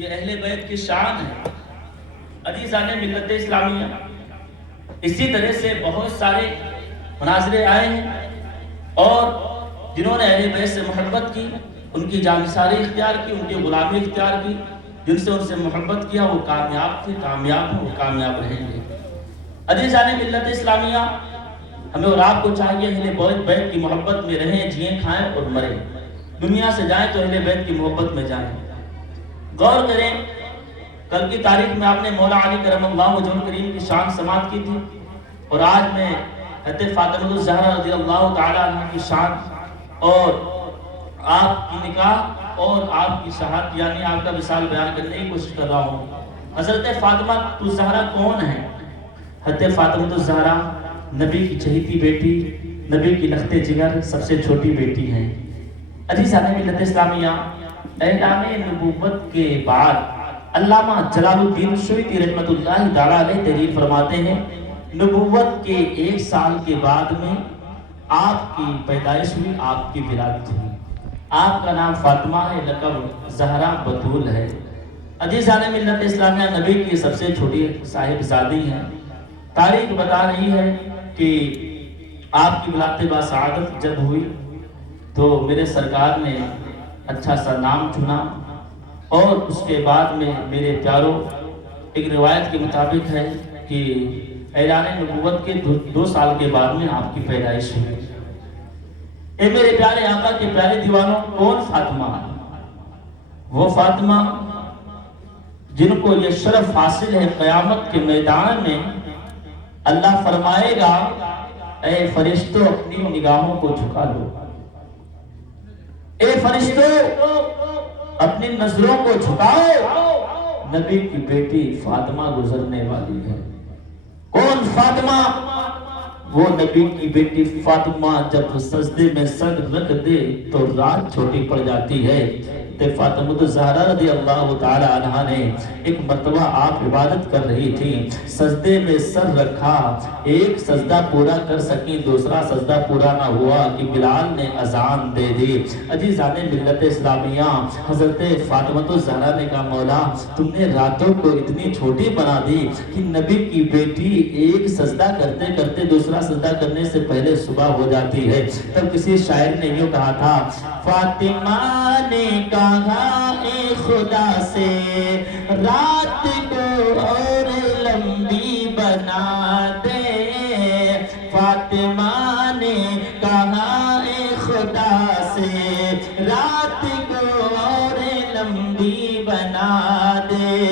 یہ اہل بیت کی شان ہے عزیزان ملت اسلامیہ۔ اسی طرح سے بہت سارے مناظرے آئے ہیں اور جنہوں نے اہل بیت سے محبت کی، ان کی جانثاری اختیار کی، ان کی غلامی اختیار کی، جن سے ان سے محبت کیا وہ کامیاب تھے، کامیاب ہیں، وہ کامیاب رہیں گے۔ عزیزان ملت اسلامیہ، ہمیں اور آپ کو چاہیے اہل بیت کی محبت میں رہیں، جئیں، کھائیں اور مریں۔ دنیا سے جائیں تو اہل بیت کی محبت میں جائیں۔ غور کریں، کل کی تاریخ میں آپ نے مولا علی کرم اللہ وجہ الکریم کی شان سماعت کی تھی، اور آج میں حضرت فاطمہ الزہرا رضی اللہ تعالی عنہ کی شان اور آپ کی نکاح اور آپ کی شہادت یعنی آپ کا وصال بیان کرنے کی کوشش کر رہا ہوں۔ حضرت فاطمہ الزہرا کون ہیں؟ حضرت فاطمہ الزہرا نبی کی چہیتی بیٹی، نبی کی لخت جگر، سب سے چھوٹی بیٹی ہیں۔ عزیزان ملت اسلامیہ، اعلان نبوت کے بعد علامہ جلال الدین سیوطی رحمۃ اللہ تعالی علیہ تحریر فرماتے ہیں، نبوت کے 1 سال کے بعد میں آپ کی پیدائش ہوئی، آپ کی ولادت ہوئی۔ آپ کا نام فاطمہ ہے، لقب زہرا بتول ہے۔ عزیزان ملت اسلامیہ، نبی کی سب سے چھوٹی صاحبزادی ہیں۔ تاریخ بتا رہی ہے کہ آپ کی ولادت باسعادت جب ہوئی تو میرے سرکار نے اچھا سا نام چنا، اور اس کے بعد میں میرے پیاروں، ایک روایت کے مطابق ہے کہ اعلان نبوت کے 2 سال کے بعد میں آپ کی پیدائش ہوئی۔ اے میرے پیارے آقا کے پیارے دیوانوں، کون فاطمہ؟ وہ فاطمہ جن کو یہ شرف حاصل ہے قیامت کے میدان میں اللہ فرمائے گا، اے فرشتوں اپنی نگاہوں کو جھکا لو، اے فرشتوں اپنی نظروں کو جھکاؤ، نبی کی بیٹی فاطمہ گزرنے والی ہے۔ کون فاطمہ؟ وہ نبی کی بیٹی فاطمہ جب سجدے میں سر رکھ دے تو رات چھوٹی پڑ جاتی ہے۔ فاطمہ الزہرا رضی اللہ تعالی عنہ نے ایک مرتبہ آپ عبادت کر رہی تھی، سجدے میں سر رکھا، ایک سجدہ پورا کر سکی، دوسرا سجدہ پورا نہ ہوا کہ بلال نے اذان دے دی۔ عزیزان ملت اسلامیہ، حضرت فاطمہ الزہرا نے کہا، مولا تم نے راتوں کو اتنی چھوٹی بنا دی کہ نبی کی بیٹی ایک سجدہ کرتے کرتے دوسرا سجدہ کرنے سے پہلے صبح ہو جاتی ہے۔ تب کسی شاعر نے یوں کہا تھا، فاطمہ نے کہا اے خدا سے رات کو اور لمبی بنا دے، فاطمہ نے کہا اے خدا سے رات کو اور لمبی بنا دے،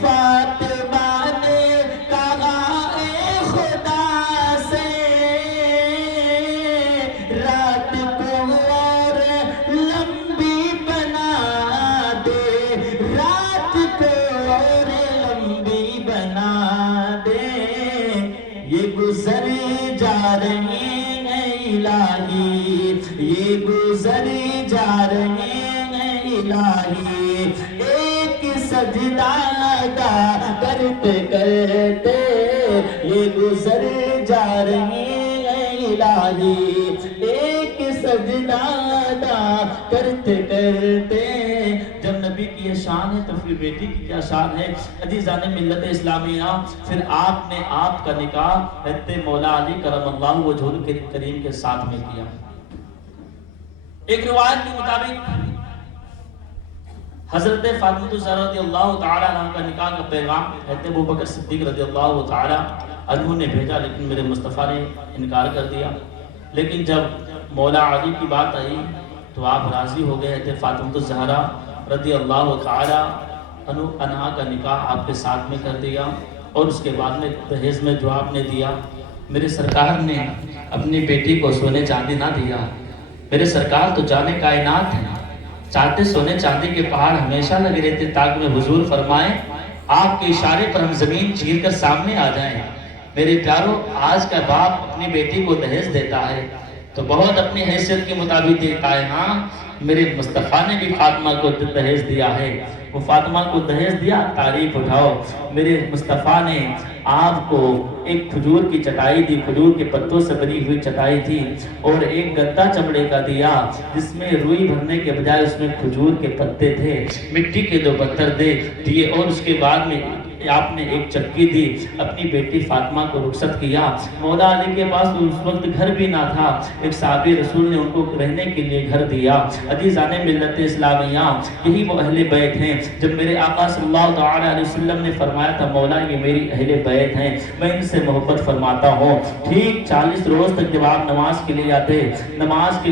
فاطمہ نے کہا اے خدا سے رات کو اور لمبی بنا دے، رات کو اور لمبی بنا دے، یہ گزر جا رہی ہیں الہی، یہ گزر جا رہی ہیں الہی، ایک سجدہ ادا کرتے کرتے، یہ گزر جا رہی ہیں الہی، ایک سجدہ ادا کرتے کرتے۔ جب نبی کی یہ شان ہے تو پھر بیٹی کی کیا شان ہے؟ عزیزان ملت اسلامیہ، پھر آپ نے آپ کا نکاح حضرت مولا علی کرم اللہ وجہ الکریم کے ساتھ میں کیا۔ ایک روایت کے مطابق حضرت فاطمہ الزہرا رضی اللہ تعالی عنہ کا نکاح کا پیغام حضرت ابوبکر صدیق رضی اللہ تعالی عنہ نے بھیجا، لیکن میرے مصطفیٰ نے انکار کر دیا۔ لیکن جب مولا علی کی بات آئی تو آپ راضی ہو گئے، حضرت فاطمہ الزہرا رضی اللہ تعالی عنہ کا نکاح آپ کے ساتھ میں کر دیا، اور اس کے بعد میں دہیج میں جو آپ نے دیا، میرے سرکار نے اپنی بیٹی کو سونے چاندی نہ دیا۔ میرے سرکار تو جانے کائنات ہیں، چاہتے سونے چاندی کے پہاڑ ہمیشہ لگے رہتے تاکہ میں حضور فرمائیں آپ کے اشارے پر ہم زمین چیر کر سامنے آ جائیں۔ میرے پیاروں، آج کا باپ اپنی بیٹی کو دہیج دیتا ہے تو بہت اپنی حیثیت کے مطابق دیتا ہے، ہاں میرے مصطفیٰ نے بھی فاطمہ کو دہیج دیا ہے، وہ فاطمہ کو دہیج دیا، تعریف اٹھاؤ۔ میرے مصطفیٰ نے آپ کو ایک کھجور کی چٹائی دی، کھجور کے پتوں سے بنی ہوئی چٹائی تھی، اور ایک گدا چمڑے کا دیا جس میں روئی بھرنے کے بجائے اس میں کھجور کے پتے تھے، مٹی کے 2 پتھر دیے، اور اس کے بعد میں آپ نے ایک چکی دی، اپنی بیٹی فاطمہ کو رخصت کیا۔ مولا علی کے پاس اس وقت گھر بھی نہ تھا، ایک صحابی رسول نے ان کو رہنے کے لیے گھر دیا۔ عزیزان ملت اسلامیہ، یہی وہ اہل بیت ہیں۔ جب میرے آقا صلی اللہ علیہ وسلم نے فرمایا تھا مولا یہ میری اہل بیت ہیں، میں ان سے محبت فرماتا ہوں، ٹھیک 40 روز تک جب آپ نماز کے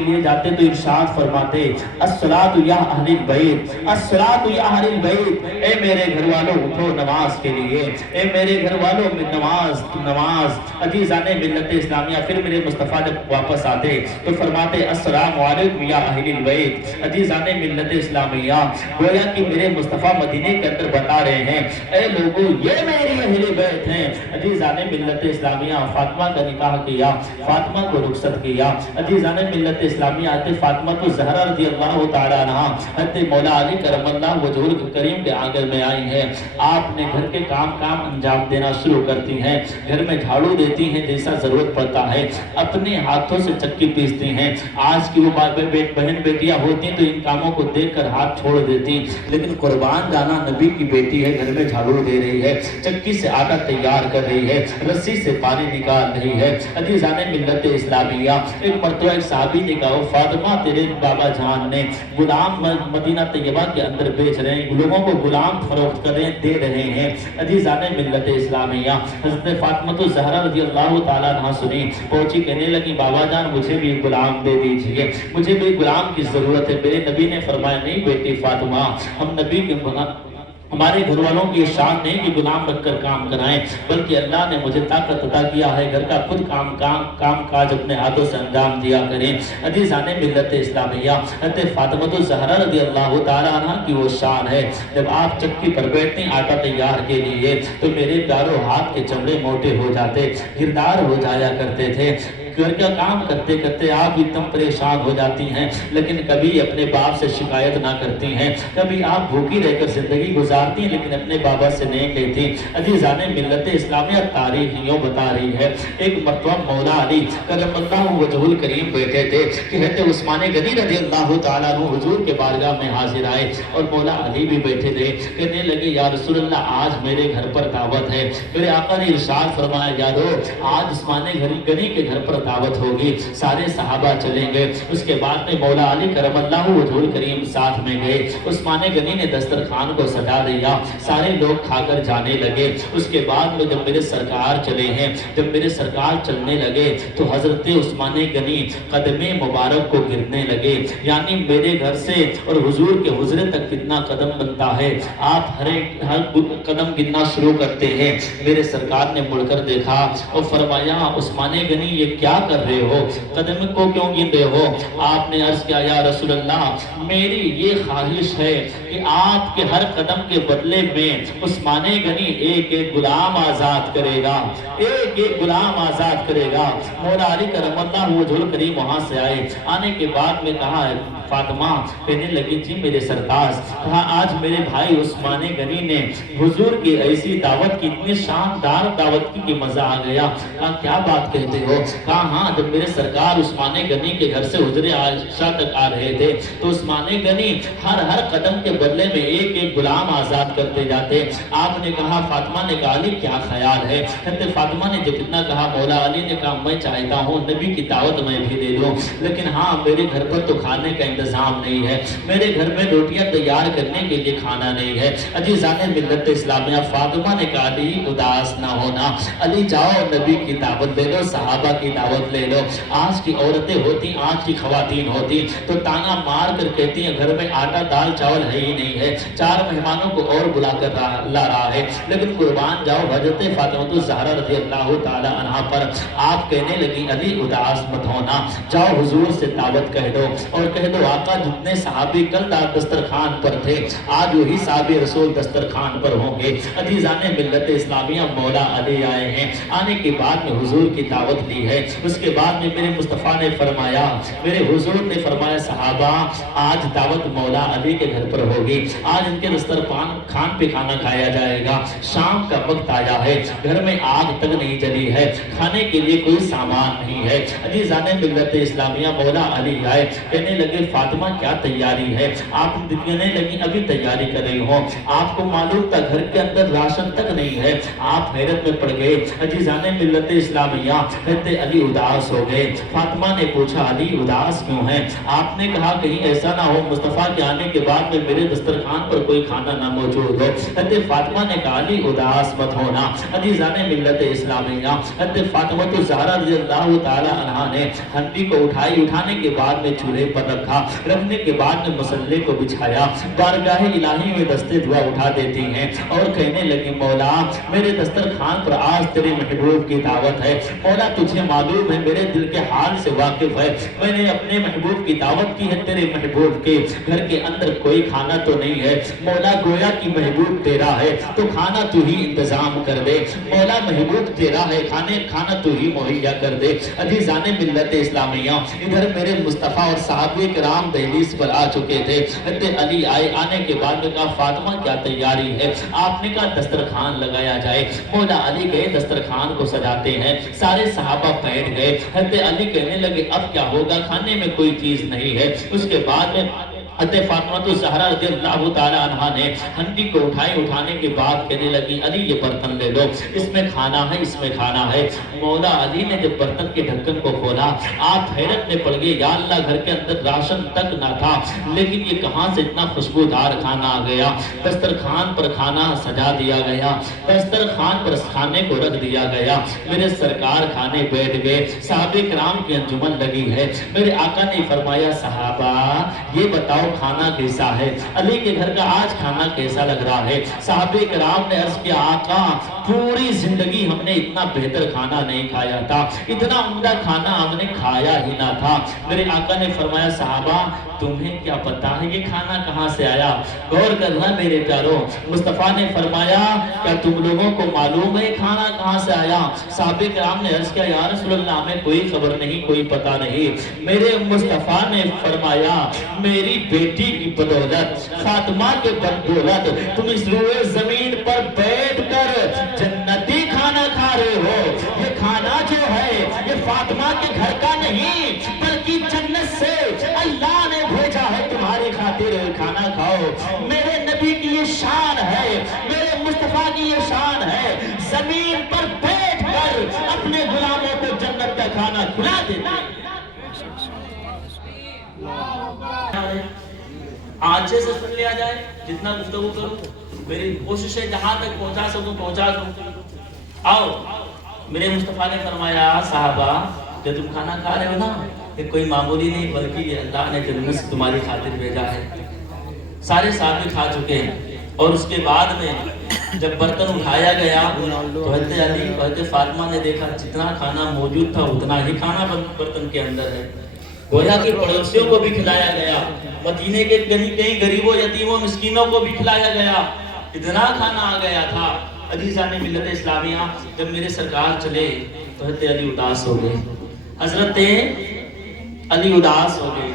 لیے جاتے تو ارشاد فرماتے الصلاۃ یا اہل البیت، الصلاۃ یا اہل البیت، اے میرے گھر والوں اٹھو نماز کے لیے، اے میرے گھر والوں میں نماز نماز۔ عزیزان ملت اسلامیہ، پھر میرے مصطفیٰ جب واپس آتے تو فرماتے السلام علیکم یا اہل البیت۔ عزیزان ملت اسلامیہ، گویا کہ میرے مصطفیٰ مدینے کے اندر بتا رہے ہیں اے لوگو یہ میری اہل بیت ہیں۔ عزیزان ملت اسلامیہ، فاطمہ کا نکاح کیا، فاطمہ کو رخصت کیا۔ عزیزان ملت اسلامیہ، حضرت فاطمہ تو زہرا رضی اللہ تعالی عنہ حضرت مولا علی کرم اللہ وجہہ کریم کے آنگن میں آئی ہے۔ آپ نے گھر کے کام انجام دینا شروع کرتی ہیں، گھر میں جھاڑو دیتی ہیں جیسا ضرورت پڑتا ہے، اپنے ہاتھوں سے چکی پیستی ہیں۔ آج کی وہ بہن بیٹیاں ہوتی تو ان کاموں کو دیکھ کر ہاتھ چھوڑ دیتی، لیکن قربان جانا نبی کی بیٹی ہے، گھر میں جھاڑو دے رہی ہے، چکی سے آٹا تیار کر رہی ہے، رسی سے پانی نکال رہی ہے۔ عزیزان ملت اسلامیہ، ایک مرتبہ ایک صحابی نے کہا فاطمہ تیرے بابا جان نے غلام مدینہ طیبہ کے اندر بیچ رہے ہیں، لوگوں کو غلام فروخت کر رہے ہیں، دے رہے ہیں۔ عزیزان ملت اسلامیہ، حضرت فاطمہ الزہرا رضی اللہ تعالیٰ عنہ سنی، پہنچی کہنے لگی بابا جان مجھے بھی غلام دے دیجئے، مجھے بھی غلام کی ضرورت ہے۔ میرے نبی نے فرمایا نہیں بیٹی فاطمہ، ہم نبی کے ہمارے گھر والوں کی شان نہیں کہ غلام رکھ کر کام کرائیں، بلکہ اللہ نے مجھے طاقت عطا کیا ہے گھر کا خود کام کاج اپنے ہاتھوں سے انجام دیا کریں۔ عزیزان ملت اسلامیہ، حضرت فاطمہ الزہرا رضی اللہ تعالیٰ عنہ کی وہ شان ہے، جب آپ چکی پر بیٹھتے ہیں آٹا تیار کے لیے تو میرے پیاروں ہاتھ کے چمڑے موٹے ہو جاتے، گردار ہو جایا کرتے تھے۔ گھر کا کام کرتے کرتے آپ بھی تم پریشان ہو جاتی ہیں، لیکن کبھی اپنے باپ سے شکایت نہ کرتی ہیں، کبھی آپ بھوکی رہ کر زندگی گزارتی ہیں لیکن اپنے بابا سے نہیں کہتی۔ عزیزان ملت اسلامیہ، تاریخ یوں بتا رہی ہے ایک مرتبہ مولا علی کرم اللہ وجہہ کریم بیٹھے تھے کہ حضرت عثمان غنی رضی اللہ تعالیٰ عنہ حضور کے بارگاہ میں حاضر آئے اور مولا علی بھی بیٹھے تھے، کہنے لگے یا رسول اللہ آج میرے گھر پر دعوت ہے۔ میرے آقا نے ارشاد فرمایا یارو آج عثمان غنی کے گھر پر دعوت ہوگی، سارے صحابہ چلیں گے۔ اس کے بعد میں مولا علی کرم اللہ وجہہ کریم ساتھ میں گئے، عثمان غنی نے دسترخوان کو سجا دیا، سارے لوگ کھا کر جانے لگے۔ اس کے بعد میں جب میرے سرکار چلے ہیں، جب میرے سرکار چلنے لگے تو حضرت عثمان غنی قدم مبارک کو گرنے لگے، یعنی میرے گھر سے اور حضور کے حضرے تک کتنا قدم بنتا ہے، آپ ہر قدم گننا شروع کرتے ہیں۔ میرے سرکار نے مڑ کر دیکھا اور فرمایا عثمان غنی یہ کیا کر رہے ہو، قدم کو کیوں گن رہے ہو؟ آپ نے عرض کیا یا رسول اللہ میری یہ خواہش ہے کہ آپ کے ہر قدم کے بدلے میں عثمان غنی ایک ایک غلام آزاد کرے گا، ایک ایک غلام آزاد کرے گا۔ مولا علی کرم اللہ وجہہ کریم وہاں سے آئے، آنے کے بعد میں کہا فاطمہ، کہنے لگی جی میرے سرتاج، کہا آج میرے بھائی عثمان غنی نے حضور کی ایسی دعوت کی، اتنی شاندار دعوت کی کہ مزہ آ گیا۔ کہا کیا بات کہتے ہو؟ کہا ہاں جب میرے سرکار عثمان غنی کے گھر سے حجرِ عائشہ تک آ رہے تھے تو عثمان غنی ہر قدم کے بدلے میں ایک ایک غلام آزاد کرتے جاتے۔ آپ نے کہا فاطمہ نے کہا علی کیا خیال ہے؟ حضرت فاطمہ نے جتنا کہا مولا علی نے کہا میں چاہتا ہوں نبی کی دعوت میں بھی دے لوں، لیکن ہاں میرے گھر پر تو کھانے کا انتظام نہیں ہے، میرے گھر میں روٹیاں تیار کرنے کے لیے کھانا نہیں ہے۔ عزیزان ملت اسلامیہ، فاطمہ نے کہا علی اداس نہ ہونا، علی جاؤ نبی کی دعوت لے لو، صحابہ کی دعوت لے لو۔ آج کی عورتیں ہوتی، آج کی خواتین ہوتی تو تانا مار کر کہتی ہیں گھر میں آٹا دال چاول ہے ہی نہیں ہے، 4 مہمانوں کو اور بلا کر لا رہا ہے، لیکن قربان جاؤ حضرت فاطمہ الزہرا رضی اللہ تعالی عنہ پر۔ آپ کہنے لگی علی اداس مت ہونا، جاؤ حضور سے دعوت کہہ دو اور کہہ دو آقا جتنے صحابی کل دسترخوان پر تھے آج وہی صحابی رسول دسترخوان پر ہوں گے۔ عزیزان ملت اسلامیہ مولا علی آئے ہیں، آنے کے بعد میں حضور کی دعوت دی ہے۔ اس کے بعد میں میرے مصطفیٰ نے فرمایا، میرے حضور نے فرمایا صحابہ آج دعوت مولا علی کے گھر پر ہوگی، آج ان کے دسترخوان پہ کھانا کھایا جائے گا۔ شام کا وقت آیا ہے، گھر میں آگ تک نہیں جلی ہے، کھانے کے لیے کوئی سامان نہیں ہے۔ عزیزان ملت اسلامیہ مولا علی آئے، کہنے لگے فاطمہ کیا تیاری ہے؟ آپ کہنے لگی ابھی تیاری کر رہی ہوں، آپ کو معلوم تھا گھر کے اندر راشن تک نہیں ہے۔ آپ حیرت میں پڑ گئے۔ عزیزان ملت اسلامیہ حضرت علی اداس ہو گئے۔ فاطمہ نے پوچھا علی اداس کیوں ہے؟ آپ نے کہا کہیں ایسا نہ ہو مصطفیٰ کے آنے کے بعد میں میرے دسترخوان پر کوئی کھانا نہ موجود ہو۔ حضرت فاطمہ نے کہا علی اداس مت ہونا۔ عزیزان ملت اسلامیہ حضرت فاطمہ الزہرا رضی اللہ تعالی عنہا نے ہنڈی کو اٹھانے کے بعد میں چولہے پر رکھا، رکھنے کے بعد میں مسلح کو بچھایا، بارگاہ الہی میں دستے دعا اٹھا دیتی ہیں اور کہنے لگی مولا میرے دسترخوان پر آج تیرے محبوب کی دعوت ہے۔ مولا تجھے معلوم ہے میرے دل کے حال سے واقف ہے، میں نے اپنے محبوب کی دعوت کی ہے، تیرے محبوب کے گھر کے اندر کوئی کھانا تو نہیں ہے۔ مولا گویا کی محبوب تیرا ہے تو کھانا تو ہی انتظام کر دے، مولا محبوب تیرا ہے کھانا تو ہی مہیا کر دے۔ عزیزان ملت اسلامیہ ادھر میرے مصطفیٰ اور صحابہ کرام دہلیز پر آ چکے تھے۔ حضرت علی آئے، آنے کے بعد میں کہا فاطمہ کیا تیاری ہے؟ آپ نے کہا دسترخوان لگایا جائے۔ مولا علی گئے دسترخوان کو سجاتے ہیں، سارے صحابہ بیٹھ گئے۔ حضرت علی کہنے لگے اب کیا ہوگا؟ کھانے میں کوئی چیز نہیں ہے۔ اس کے بعد میں حضرت فاطمہ الزہرا رضی اللہ تعالی عنہا نے ہنڈی کو اٹھانے کے بعد کہنے لگی علی یہ برتن لے لو، اس میں کھانا ہے، اس میں کھانا ہے۔ مولا علی نے جب برتن کے ڈھکن کو کھولا آپ حیرت میں پڑ گئے، یا اللہ گھر کے اندر راشن تک نہ تھا لیکن یہ کہاں سے اتنا خوشبودار کھانا آ گیا؟ دسترخوان پر کھانا سجا دیا گیا، دسترخوان پر کھانے کو رکھ دیا گیا، میرے سرکار کھانے بیٹھ گئے، صحابہ کرام کی انجمن لگی ہے۔ میرے آقا نے فرمایا صحابہ یہ بتاؤ کھانا کیسا ہے؟ علی کے گھر کا آج کھانا کیسا لگ رہا ہے؟ صحابہ کرام نے عرض کیا آقا پوری زندگی ہم نے اتنا بہتر کھانا نہیں کھایا تھا، اتنا عمدہ کھانا ہم نے کھایا ہی نہ تھا۔ میرے آقا نے فرمایا صحابہ تمہیں کیا پتا ہے یہ کھانا کہاں سے آیا؟ غور کرنا میرے پیاروں، مصطفیٰ نے فرمایا کیا تم لوگوں کو معلوم ہے کھانا کہاں سے آیا؟ صحابہ کرام نے عرض کیا یا رسول اللہ ہمیں کوئی خبر نہیں، کوئی پتہ نہیں۔ میرے مصطفیٰ نے فرمایا میری بیٹی کی بدولت، فاطمہ کے بدولت تم اس روئے زمین پر بیٹھ کر جنتی کھانا کھا رہے ہو۔ یہ کھانا جو ہے یہ فاطمہ کے گھر کا نہیں بلکہ جنت سے اللہ نے بھیجا ہے تمہاری خاطر، کھانا کھاؤ۔ میرے نبی کی یہ شان ہے، میرے مصطفیٰ کی یہ شان ہے، زمین پر بیٹھ کر اپنے غلاموں کو جنت کا کھانا کھلا دیتے ہیں۔ آنچے سے سن لیا جائے، جتنا گفتگو کروں میری کوشش ہے جہاں تک پہنچا سکوں پہنچا دوں۔ آؤ میرے مصطفیٰ نے فرمایا صحابہ جو تم کھانا کھا رہے ہو نا یہ کوئی معمولی نہیں بلکہ یہ اللہ نے جنت سے تمہاری خاطر بھیجا ہے۔ سارے صحابی کھا چکے ہیں اور اس کے بعد میں جب برتن اٹھایا گیا تو حضرت علی حضرت فاطمہ نے دیکھا جتنا کھانا موجود تھا اتنا ہی کھانا برتن کے اندر ہے۔ گویا کہ پڑوسیوں کو بھی کھلایا گیا، مدینے کے کئی غریبوں یتیموں مسکینوں کو بھی کھلایا گیا، اتنا کھانا آ گیا تھا۔ عزیزان ملت اسلامیہ جب میرے سرکار چلے تو حضرت علی اداس ہو گئے، حضرت علی اداس ہو گئے۔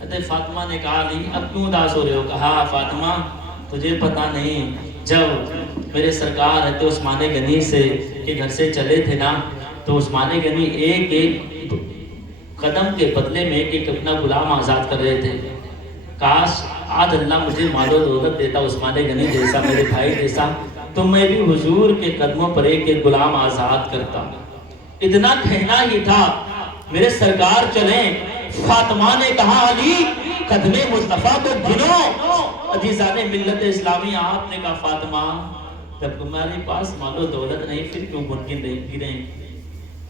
حضرت فاطمہ نے کہا علی اب کیوں اداس ہو رہے ہو؟ کہا فاطمہ تجھے پتہ نہیں جب میرے سرکار حضرت عثمان غنی سے کے گھر سے چلے تھے نا تو عثمان غنی ایک ایک قدم کے بدلے میں ایک اپنا غلام آزاد کر رہے تھے۔ کاش آج اللہ مجھے مال و دولت دیتا عثمان غنی جیسا، میرے بھائی جیسا، تو میں بھی حضور کے قدموں پر ایک ایک غلام آزاد کرتا۔ اتنا کہنا ہی تھا، میرے سرکار چلیں، فاطمہ نے کہا علی قدم مصطفیٰ کو گنو۔ عزیزان ملت اسلامی آپ نے کہا فاطمہ جب تمہارے پاس مال و دولت نہیں پھر کیوں گنیں؟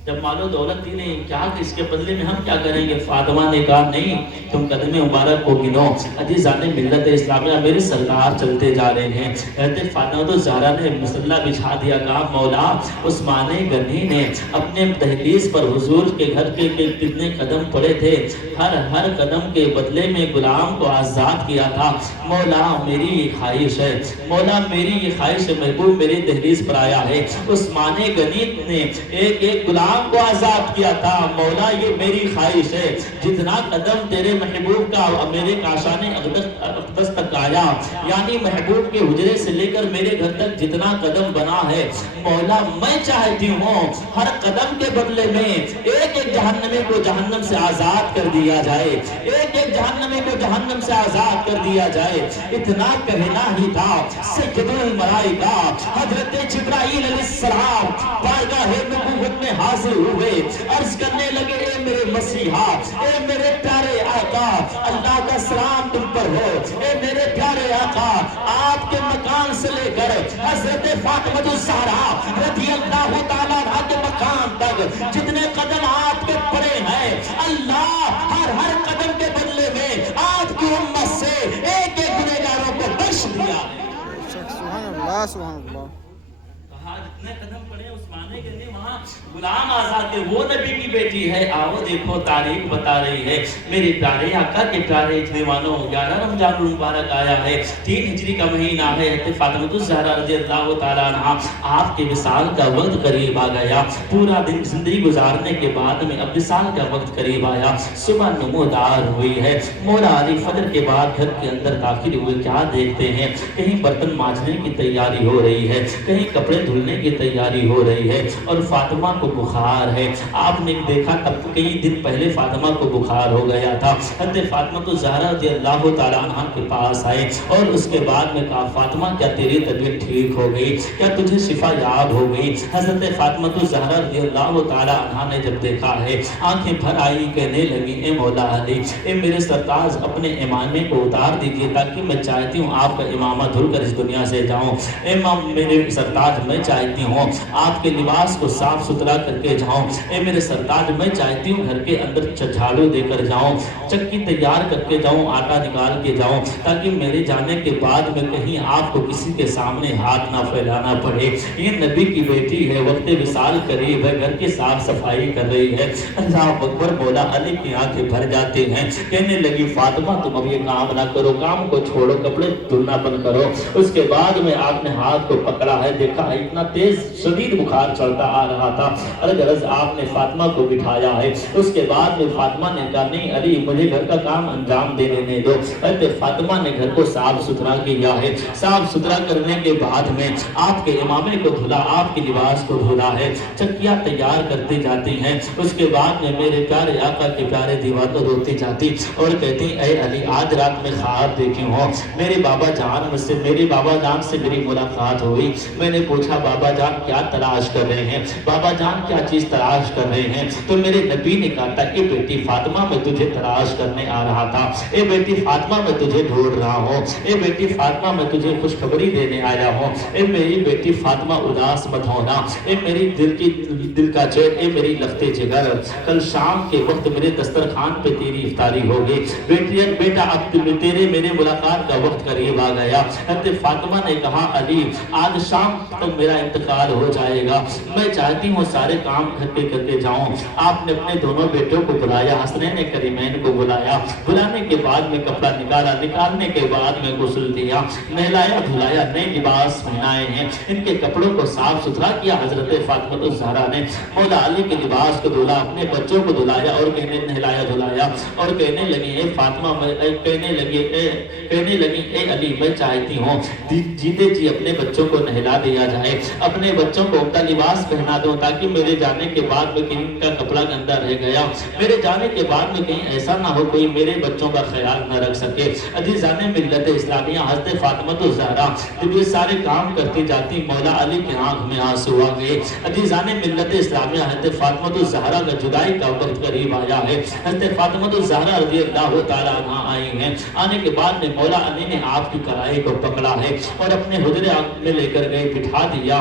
جب مال و دولت دی نہیں کیا کہ اس کے بدلے میں ہم کیا کریں گے؟ فاطمہ نے کہا نہیں، تم قدم مبارک کو گنو۔ عزیزان ملت اسلامیہ، میرے سرکار چلتے جا رہے ہیں، حضرت فاطمہ الزہرا نے مصلی بچھا دیا، کہا مولا عثمان غنی نے اپنے دہلیز پر حضور کے گھر کے کتنے قدم پڑے تھے، ہر قدم کے بدلے میں غلام کو آزاد کیا تھا۔ مولا میری یہ خواہش ہے، مولا میری یہ خواہش ہے، محبوب میری دہلیز پر آیا ہے، عثمان غنی نے ایک ایک غلام کو آزاد کیا تھا، مولا یہ میری خواہش ہے، جتنا قدم تیرے محبوب کا میرے کاشان اقدس تک آیا، یعنی محبوب کے حجرے سے لے کر میرے گھر تک جتنا قدم بنا ہے، مولا میں چاہتی ہوں ہر قدم کے بدلے میں ایک ایک جہنمی کو جہنم سے آزاد کر دیا جائے، ایک ایک جہنمی کو جہنم سے آزاد کر دیا جائے۔ اتنا کہنا ہی تھا، سید الملائکہ حضرت جبرائیل علیہ السلام بارگاہ نبوت میں حاضر ہوئے، عرض کرنے لگے اے میرے مسیحا، اے میرے پیارے آقا، اللہ کا سلام تم پر ہو، اے میرے پیارے آقا، آپ کے مکان سے لے کر حضرت فاطمہ الزہرا رضی اللہ تعالیٰ عنہ کے مکان تک جتنے قدم آپ کے پڑے ہیں، اللہ ہر قدم کے بدلے میں آپ کی امت سے ایک ایک گنہگاروں کو بخش دیا ہے۔ سبحان اللہ، سبحان اللہ۔ کہا جتنے قدم پڑے عثمان غنی وہاں غلام آزاد کے، وہ نبی کی بیٹی ہے، آؤ دیکھو تاریخ بتا رہی ہے، میرے پیارے آقا کے پیارے اجتماعوں 11 رمضان المبارک آیا ہے، 3 ہجری کا مہینہ ہے، حضرت فاطمہ الزہرا رضی اللہ تعالیٰ عنہ آپ کے وصال کا وقت قریب آ گیا، پورا دن زندگی گزارنے کے بعد میں اب وصال کا وقت قریب آیا، صبح نمودار ہوئی ہے، مولا علی فجر کے بعد گھر کے اندر داخل ہوئے، کیا دیکھتے ہیں؟ کہیں برتن مانجنے کی تیاری ہو رہی ہے، کہیں کپڑے دھلنے کی تیاری ہو رہی ہے، اور فاطمہ کو بخار ہے۔ آپ نے دیکھا تب کئی دن پہلے فاطمہ کو بخار ہو گیا تھا، حضرت فاطمہ الزہرا رضی اللہ تعالیٰ عنہ کے پاس آئے اور اس کے بعد میں کہا فاطمہ کیا تیری طبیعت ٹھیک ہو گئی؟ کیا تجھے شفا یاب ہو گئی؟ حضرت فاطمہ الزہرا رضی اللہ تعالیٰ عنہ نے جب دیکھا ہے، آنکھیں بھر آئی، کہنے لگی اے مولا علی، اے میرے سرتاج اپنے امامے کو اتار دیجئے تاکہ میں چاہتی ہوں آپ کا امامہ دھل کر اس دنیا سے جاؤں، اے میرے سرتاج میں چاہتی ہوں آپ کے لباس کو صاف ستھرا کر کے جاؤں، اے میرے سرتاج میں چاہتی ہوں گھر کے اندر جھاڑو دے کر جاؤں، چکی تیار کر کے جاؤں، آٹا نکال کے جاؤں، تاکہ میرے جانے کے بعد میں کہیں آپ کو کسی کے سامنے ہاتھ نہ پھیلانا پڑے۔ یہ نبی کی بیٹی ہے، وقت وصال قریب ہے، گھر کی صاف صفائی کر رہی ہے۔ اللہ اکبر، مولا علی کی آنکھیں بھر جاتے ہیں، کہنے لگی فاطمہ تم اب یہ کام نہ کرو، کام کو چھوڑو، کپڑے دھلنا بند کرو۔ اس کے بعد میں آپ نے ہاتھ کو پکڑا ہے، دیکھا اتنا تیز شدید بخار چڑھتا آ رہا تھا، غرض آپ نے فاطمہ کو بٹھایا ہے۔ اس کے بعد میں فاطمہ نے کہا نہیں علی مجھے گھر کا کام انجام دینے دو۔ حضرت فاطمہ نے گھر کو صاف ستھرا کیا ہے، صاف ستھرا کرنے کے بعد میں آپ کے امامے کو دھلا، آپ کے لباس کو دھلا ہے، چکیاں تیار کرتی جاتی ہیں۔ اس کے بعد میں میرے پیارے آقا کے پیارے دیوانوں روتی جاتی اور کہتی اے علی آج رات میں خواب دیکھی ہوں، میرے بابا جان سے میری ملاقات ہوئی، میں نے پوچھا بابا جان کیا تلاش کر رہے ہیں، بابا جان کیا چیز تلاش کر رہے ہیں؟ تو میرے نبی نے کہا تھا اے بیٹی فاطمہ میں تجھے تلاش کرنے آ رہا تھا، اے بیٹی فاطمہ میں تجھے ڈھونڈ رہا ہوں، اے بیٹی فاطمہ میں تجھے خوشخبری دینے آیا ہوں، اے میری بیٹی فاطمہ اداس مت ہونا، اے میری دل کا چین، اے میری لختے جگر، کل شام کے وقت میرے دسترخوان پہ تیری افطاری ہوگی، بیٹا اب تیرے میرے ملاقات کا وقت قریب آ گیا۔ حضرت فاطمہ نے کہا علی آج شام تک میرا انتقال ہو جائے گا، میں چاہتی ہوں سارے کام گھر کے کر کے جاؤں۔ آپ نے اپنے دونوں بیٹوں کو بلایا، حسنین کریمین کو بلایا، بلانے کے بعد میں کپڑا نکالا، نکالنے کے بعد میں غسل دیا، نہلایا دھلایا، نئے لباس پہنائے ہیں، ان کے کپڑوں کو صاف ستھرا کیا۔ حضرت فاطمہ الزہرا نے مولا علی کے لباس کو دھلا، اپنے بچوں کو دھلایا اور نہلایا دھلایا اور کہنے لگی اے فاطمہ کہنے لگی اے علی میں چاہتی ہوں جیتے جی اپنے بچوں کو نہلا دیا جائے، اپنے بچوں کو ان کا لباس پہنا دو تاکہ میرے جانے کے بعد میں کہیں ان کا کپڑا گندا رہ گیا، میرے جانے کے بعد میں کہیں ایسا نہ ہو کوئی میرے بچوں کا خیال نہ رکھ سکے۔ عزیزان ملت اسلامیہ حضرت فاطمہ الزہرا جب یہ سارے کام کرتی جاتی مولا علی کی آنکھ میں آنسو آ گئے۔ عزیزان ملت اسلامیہ حضرت فاطمہ الزہرا کا جدائی کا وقت قریب آیا ہے، حضرت فاطمہ الزہرا رضی اللہ تعالیٰ عنہ آئی ہیں، آنے کے بعد میں مولا علی نے آپ کی کلائی کو پکڑا ہے اور اپنے حجرے میں لے کر گئے، بٹھا دیا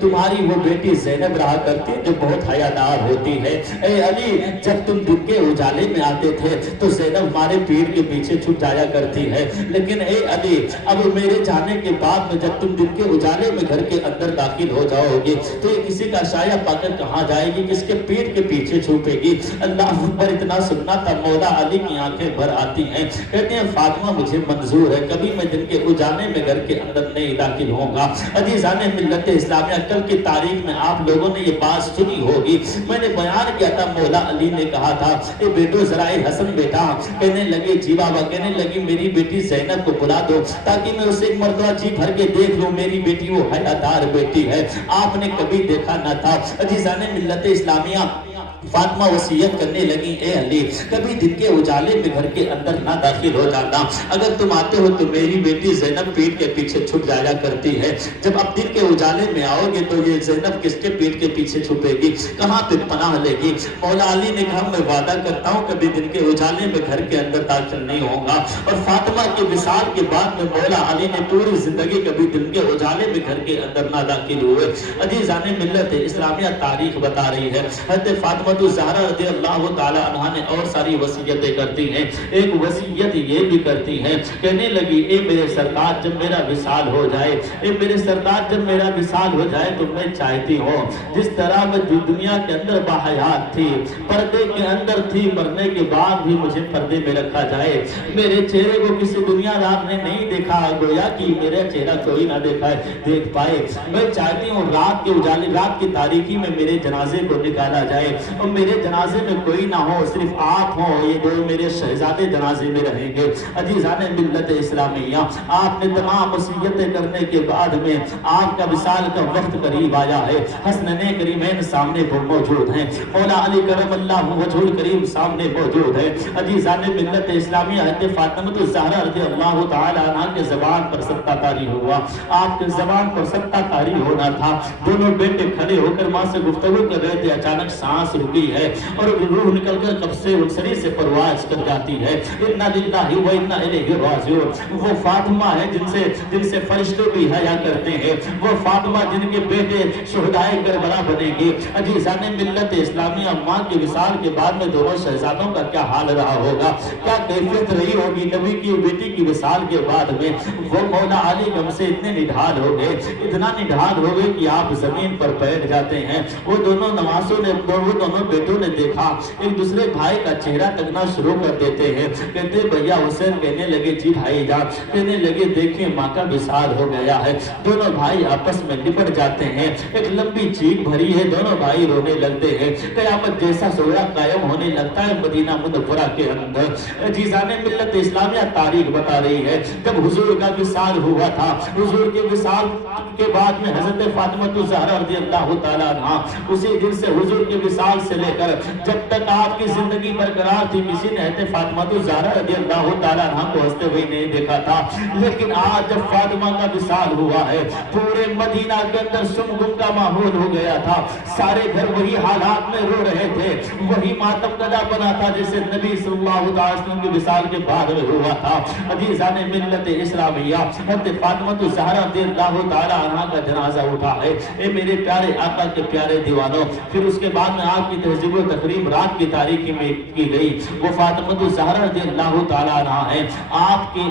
تمہاری وہ بیٹی زینب رہا کرتی جو بہت حیادار ہوتی ہے۔ اے علی جب تم دن کے اجالے میں آتے تھے تو زینب ہمارے پیر کے پیچھے چھپ جایا کرتی ہے، لیکن اے علی اب میرے جانے کے بعد میں جب تم دن کے اجالے میں گھر کے اندر داخل ہو جاؤ گے تو یہ کسی کا سایہ پا کر کہاں جائے گی، کس کے پیٹ کے پیچھے چھپے گی۔ اللہ پر اتنا سننا تھا، مولا علی کی آنکھیں بھر آتی ہیں، کہتے ہیں فاطمہ مجھے منظور ہے، کبھی میں دن کے اجالے میں گھر کے اندر نہیں داخل ہوں گا۔ عزیزان ملت اسلامیہ، کل کی تاریخ میں آپ لوگوں نے یہ بات سنی ہوگی، میں نے بیان کیا تھا، مولا علی نے کہا تھا اے بیٹو ذرا حسن بیٹا، کہنے لگے جی بابا، کہنے لگی میری بیٹی زینب کو بلا دو تاکہ میں اسے ایک مرتبہ جی بھر کے دیکھ لوں، میری بیٹی وہ حیادار بیٹی ہے، آپ نے کبھی دیکھا نہ تھا۔ عزیزان ملت اسلامیہ، فاطمہ وصیت کرنے لگی اے علی کبھی دن کے اجالے میں گھر کے اندر نہ داخل ہو جانا، اگر تم آتے ہو تو میری بیٹی زینب پیٹ کے پیچھے چھپ جایا کرتی ہے، جب اب دن کے اجالے میں آؤ گے تو یہ زینب کس کے پیٹ کے پیچھے چھپے گی، کہاں پہ پناہ لے گی۔ مولا علی نے کہا میں وعدہ کرتا ہوں کبھی دن کے اجالے میں گھر کے اندر داخل نہیں ہوگا، اور فاطمہ کے وصال کے بعد میں مولا علی نے پوری زندگی کبھی دن کے اجالے میں گھر کے اندر نہ داخل ہوئے۔ عزیزان ملت اسلامیہ، تاریخ بتا رہی ہے حضرت فاطمہ زہرا رضی اللہ تعالی عنہ نے اور ساری وصیتیں کرتی ہیں، ایک وصیت یہ بھی کرتی ہیں، کہنے لگی اے میرے سرکار جب میرا وصال ہو جائے، اے میرے سرکار جب میرا وصال ہو جائے تو میں چاہتی ہوں جس طرح میں دنیا کے اندر باحیات تھی، پردے کے اندر تھی، مرنے کے بعد بھی مجھے پردے میں رکھا جائے، میرے چہرے کو کسی دنیا دار نے نہیں دیکھا، گویا کہ میرا چہرہ کوئی نہ دیکھ پائے، میں چاہتی ہوں رات کے اجالے، رات کی تاریکی میں میرے جنازے کو نکالا جائے اور میرے جنازے میں کوئی نہ ہو، صرف آپ ہوں، یہ دو میرے شہزادے جنازے میں رہیں گے۔ عزیزان ملت اسلامیہ، آپ نے تمام وصیتیں کرنے کے بعد میں آپ کا وصال کا وقت قریب آیا ہے، حسنین کریمین سامنے موجود ہیں، مولا علی کرم اللہ وجہ الکریم سامنے موجود ہے۔ عزیزان ملت اسلامیہ، حضرت فاطمہ الزہرا رضی اللہ تعالی عنہ کے زبان پر ستا طاری ہوا، آپ کے زبان پر ستا طاری ہونا تھا، دونوں بیٹے کھڑے ہو کر ماں سے گفتگو کر رہے تھے، اچانک سانس رکی ہے اور روح نکل کر قبضے انسری سے پرواز کر جاتی ہے۔ اِنَّا لِلَّهِ وَإِنَّا إِلَيْهِ رَاجِعُونَ، وہ فاطمہ ہے جن سے فرشتے بھی حیا کرتے ہیں، وہ فاطمہ جن کے بیٹے شہدائے کربلا بنے گے۔ عزیزان ملت اسلامیہ، ماں کے وصال کے بعد میں دونوں شہزادوں کا کیا حال رہا ہوگا، کیا کیفیت رہی ہوگی نبی کی بیٹی کی وصال کے بعد میں، وہ مولا علی غم سے اتنے نڈھال ہو گئے، اتنا نڈھال ہو گئے کہ آپ زمین پر بیٹھ جاتے ہیں۔ وہ دونوں نواسوں نے، وہ دونوں بیٹوں نے دیکھا ایک دوسرے بھائی کا چہرہ تکنا شروع کر دیتے ہیں، کہتے بھیا حسین، کہنے لگے جی بھائی جان، کہنے لگے دیکھیں ماں کا وصال ہو گیا ہے، دونوں بھائی آپس میں لپٹ جاتے ہیں، ایک لمبی چیخ بھری ہے، دونوں بھائی رونے لگتے ہیں، قیامت جیسا سورہ قائم ہونے لگتا ہے مدینہ منورہ کے اندر۔ عزیزان ملت اسلامیہ، تاریخ بتا رہی ہے جب حضور کا وصال ہوا تھا، حضور کے وصال کے بعد میں حضرت فاطمہ الزہرا رضی اللہ تعالیٰ عنہ، اسی دن سے حضور کے وصال سے لے کر جب تک آپ کی زندگی برقرار تھی، کسی نے حضرت فاطمہ الزہرا رضی اللہ تعالیٰ عنہ کو ہنستے ہوئے نہیں دیکھا تھا، لیکن آج جب فاطمہ کا وصال ہوا ہے، پورے مدینہ کے اندر سم گم کا ماحول ہو گیا تھا، سارے گھر وہی حالات میں رو رہے تھے، وہی ماتم کدا بنا تھا جیسے نبی صلی اللہ علیہ وسلم کے وصال کے بعد میں ہوا تھا۔ عزیزان ملت اسلامیہ، حضرت فاطمہ الزہرا رضی اللہ تعالیٰ عنہ کا جنازہ اٹھا ہے، اے میرے پیارے آقا کے پیارے دیوانوں، پھر اس کے بعد میں آپ کی تہذیب و تقریب رات کی تاریخی میں کی گئی، وہ فاطمہ الزہرا رضی اللہ تعالیٰ عنہ ہے، آپ کی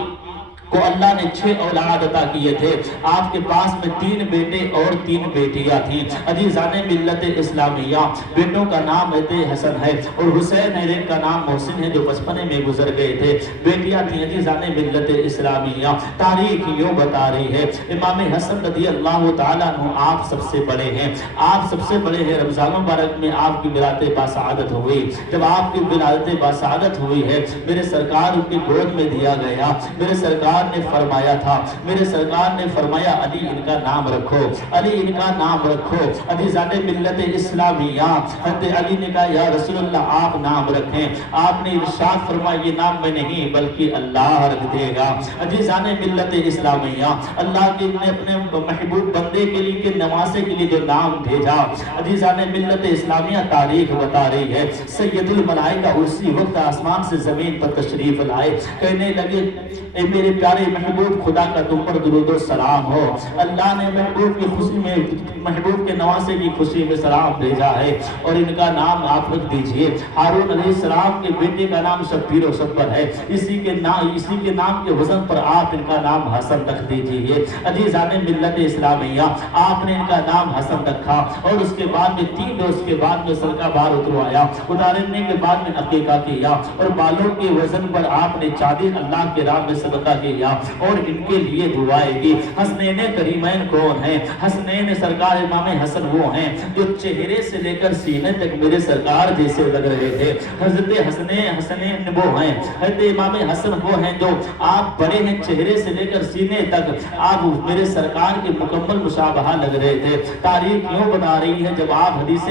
کو اللہ نے 6 اولاد عطا کیے تھے، آپ کے پاس میں 3 بیٹے اور 3 بیٹیاں تھیں۔ عزیزان ملت اسلامیہ، بیٹوں کا نام حسن ہے اور حسین ہے، کا نام محسن ہے جو بچپنے میں گزر گئے تھے، بیٹیاں تھیں۔ عزیزان ملت اسلامیہ، تاریخ یوں بتا رہی ہے امام حسن رضی اللہ تعالیٰ عنہ آپ سب سے بڑے ہیں، آپ سب سے بڑے ہیں، رمضان مبارک میں آپ کی ولادت باسعادت ہوئی، جب آپ کی ولادت باسعادت ہوئی ہے میرے سرکار ان کی گود میں دیا گیا، میرے سرکار نے فرمایا تھا، میرے سرکار نے فرمایا علی ان کا نام رکھو، علی ان کا نام رکھو۔ عزیزان ملت اسلامیہ، حضرت علی نے کہا یا رسول اللہ آپ نام رکھیں، آپ نے ارشاد فرمایا یہ نام میں نہیں بلکہ اللہ رکھ دے گا۔ عزیزان ملت اسلامیہ، اللہ کے نے اپنے محبوب بندے کے لیے، کے نواسے کے لیے جو نام بھیجا۔ عزیزان ملت اسلامیہ، تاریخ بتا رہی ہے سید الملائکہ اسی وقت آسمان سے زمین پر تشریف لائے، کہنے لگے اے میرے پیارے محبوب خدا کا تم پر درود و سلام ہو۔ اللہ نے محبوب کی خوشی میں، محبوب کے نواسے کی خوشی میں سلام بھیجا ہے، اور ان کا نام آپ رکھ دیجئے۔ ہارون علیہ السلام کے بیٹے کا نام شبیر و شبر ہے، اسی کے نام کے وزن پر آپ ان کا نام حسن رکھ دیجئے۔ عزیزان ملت اسلامیہ، آپ نے ان کا نام حسن رکھا، اور اس کے بعد میں 3 روز کے بعد میں صدقہ بار اتروایا، اتارنے کے بعد میں عقیقہ کیا، اور بالوں کے وزن پر آپ نے چاندی اللہ کے راہ میں صدقہ کیا، اور ان کے لیے دعائیں کی۔ حسنین کریمین کون ہیں؟ حسنین سرکار امام حسن وہ ہیں جو چہرے سے لے کر سینے تک میرے سرکار جیسے لگ رہے تھے۔ حضرت حسنین وہ ہیں، حضرت امام حسن وہ ہیں جو آپ بڑے ہیں، چہرے سے لے کر سینے تک آپ میرے سرکار کے مکمل مشابہہ لگ رہے تھے۔ تاریخ یوں بتا رہی ہے، جب آپ حدیث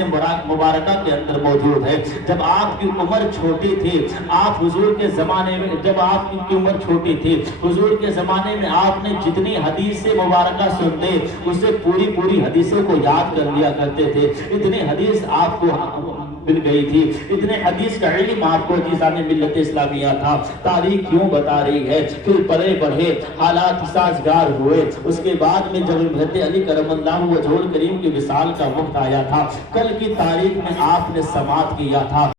مبارکہ کے اندر موجود ہے، جب آپ کی عمر چھوٹی تھی، آپ حضور کے زمانے میں، جب آپ کی عمر چھوٹی تھی، حضور کے زمانے میں آپ نے جتنی حدیث مبارکہ سنتے اسے پوری حدیثوں کو یاد کر لیا کرتے تھے۔ اتنی حدیث آپ کو مل گئی تھی، اتنے حدیث کا علم آپ کو عزیزان ملت اسلامیہ تھا۔ تاریخ یوں بتا رہی ہے، پھر پڑے بڑھے، حالات سازگار ہوئے، اس کے بعد میں جب حضرت علی کرم اللہ وجہہ الکریم کی وصال کا وقت آیا تھا، کل کی تاریخ میں آپ نے سماعت کیا تھا۔